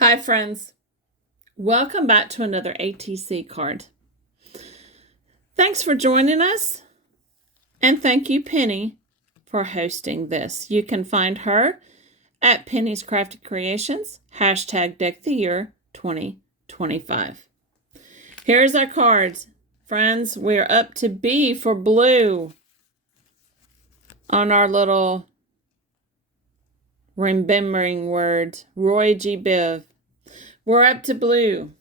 Hi friends, welcome back to another ATC card. Thanks for joining us, and thank you Penny for hosting this. You can find her at Penny's Crafted Creations, hashtag Deck the Year 2025. Here's our cards. Friends, we're up to B for blue on our little remembering word, Roy G. Biv. We're up to blue.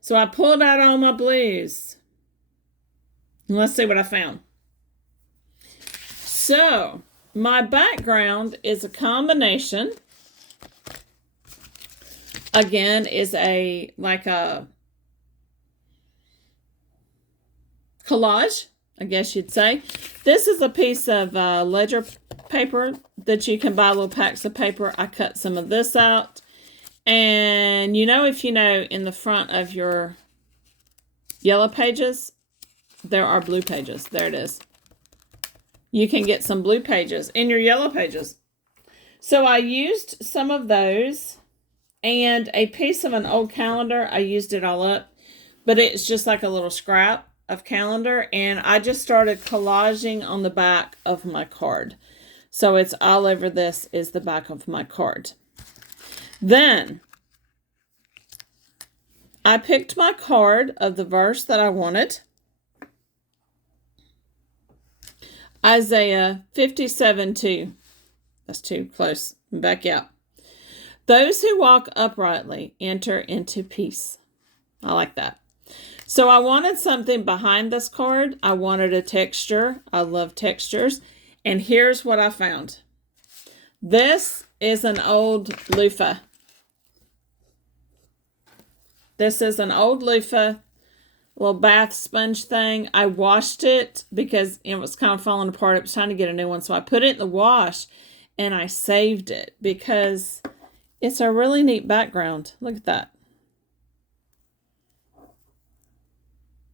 So I pulled out all my blues. Let's see what I found. So my background is a combination. Again, is like a collage, I guess you'd say. This is a piece of ledger paper that you can buy little packs of paper. I cut some of this out. And if you know, in the front of your yellow pages, there are blue pages. There it is. You can get some blue pages in your yellow pages. So I used some of those and a piece of an old calendar. I used it all up, but it's just like a little scrap of calendar. And I just started collaging on the back of my card. So it's all over this is the back of my card. Then I picked my card of the verse that I wanted. Isaiah 57:2. That's too close. Back out. Those who walk uprightly enter into peace. I like that. So I wanted something behind this card. I wanted a texture. I love textures. And here's what I found. This is an old loofah. This is an old loofah, little bath sponge thing. I washed it because it was kind of falling apart. It was time to get a new one. So I put it in the wash and I saved it because it's a really neat background. Look at that.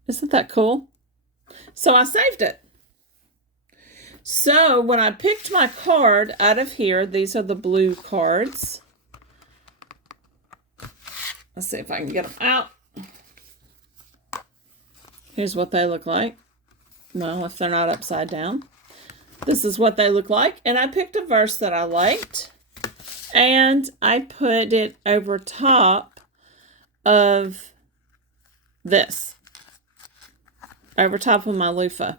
Isn't that cool? So I saved it. So when I picked my card out of here, these are the blue cards. Let's see if I can get them out. Here's what they look like. Well, if they're not upside down. This is what they look like. And I picked a verse that I liked. And I put it over top of this. Over top of my loofah.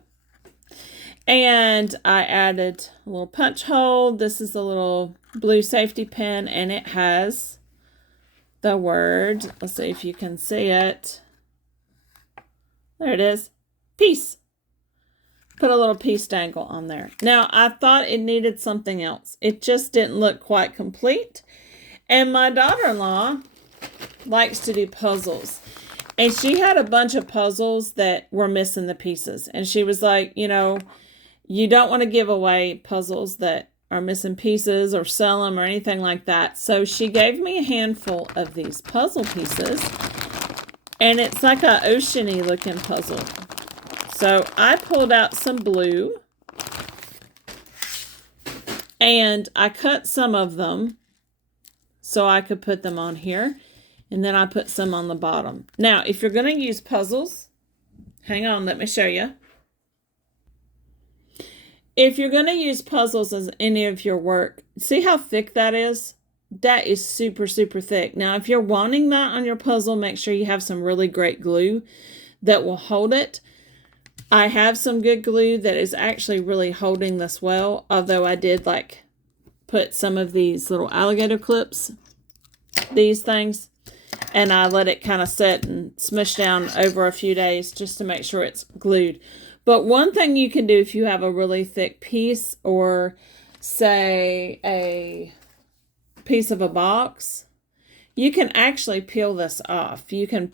And I added a little punch hole. This is a little blue safety pin. And it has the word, let's see if you can see it. There it is. Peace. Put a little peace dangle on there. Now, I thought it needed something else. It just didn't look quite complete. And my daughter-in-law likes to do puzzles. And she had a bunch of puzzles that were missing the pieces. And she was like, you don't want to give away puzzles that are missing pieces or sell them or anything like that. So she gave me a handful of these puzzle pieces. And it's like an oceany looking puzzle. So I pulled out some blue. And I cut some of them so I could put them on here. And then I put some on the bottom. Now, if you're going to use puzzles, hang on, let me show you. If you're going to use puzzles as any of your work, see how thick that is? That is super, super thick. Now, if you're wanting that on your puzzle, make sure you have some really great glue that will hold it. I have some good glue that is actually really holding this well, although I did put some of these little alligator clips, these things, and I let it kind of set and smush down over a few days just to make sure it's glued. But one thing you can do if you have a really thick piece or, say, a piece of a box, you can actually peel this off. You can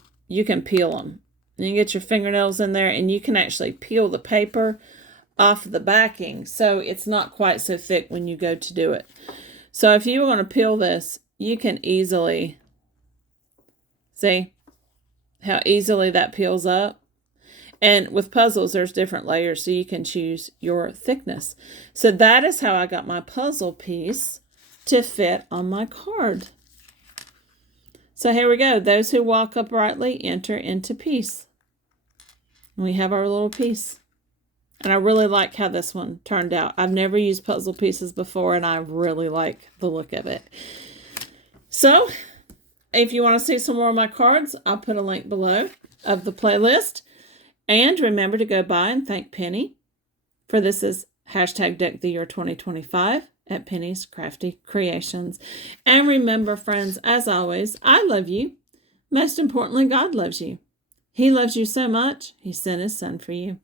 peel them. And you get your fingernails in there and you can actually peel the paper off the backing so it's not quite so thick when you go to do it. So if you want to peel this, you can easily see how easily that peels up. And with puzzles, there's different layers, so you can choose your thickness. So that is how I got my puzzle piece to fit on my card. So here we go. Those who walk uprightly enter into peace. And we have our little piece. And I really like how this one turned out. I've never used puzzle pieces before, and I really like the look of it. So, if you want to see some more of my cards, I'll put a link below of the playlist. And remember to go by and thank Penny for this is hashtag Deck the Year 2025 at Penny's Crafty Creations. And remember, friends, as always, I love you. Most importantly, God loves you. He loves you so much, He sent His Son for you.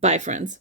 Bye, friends.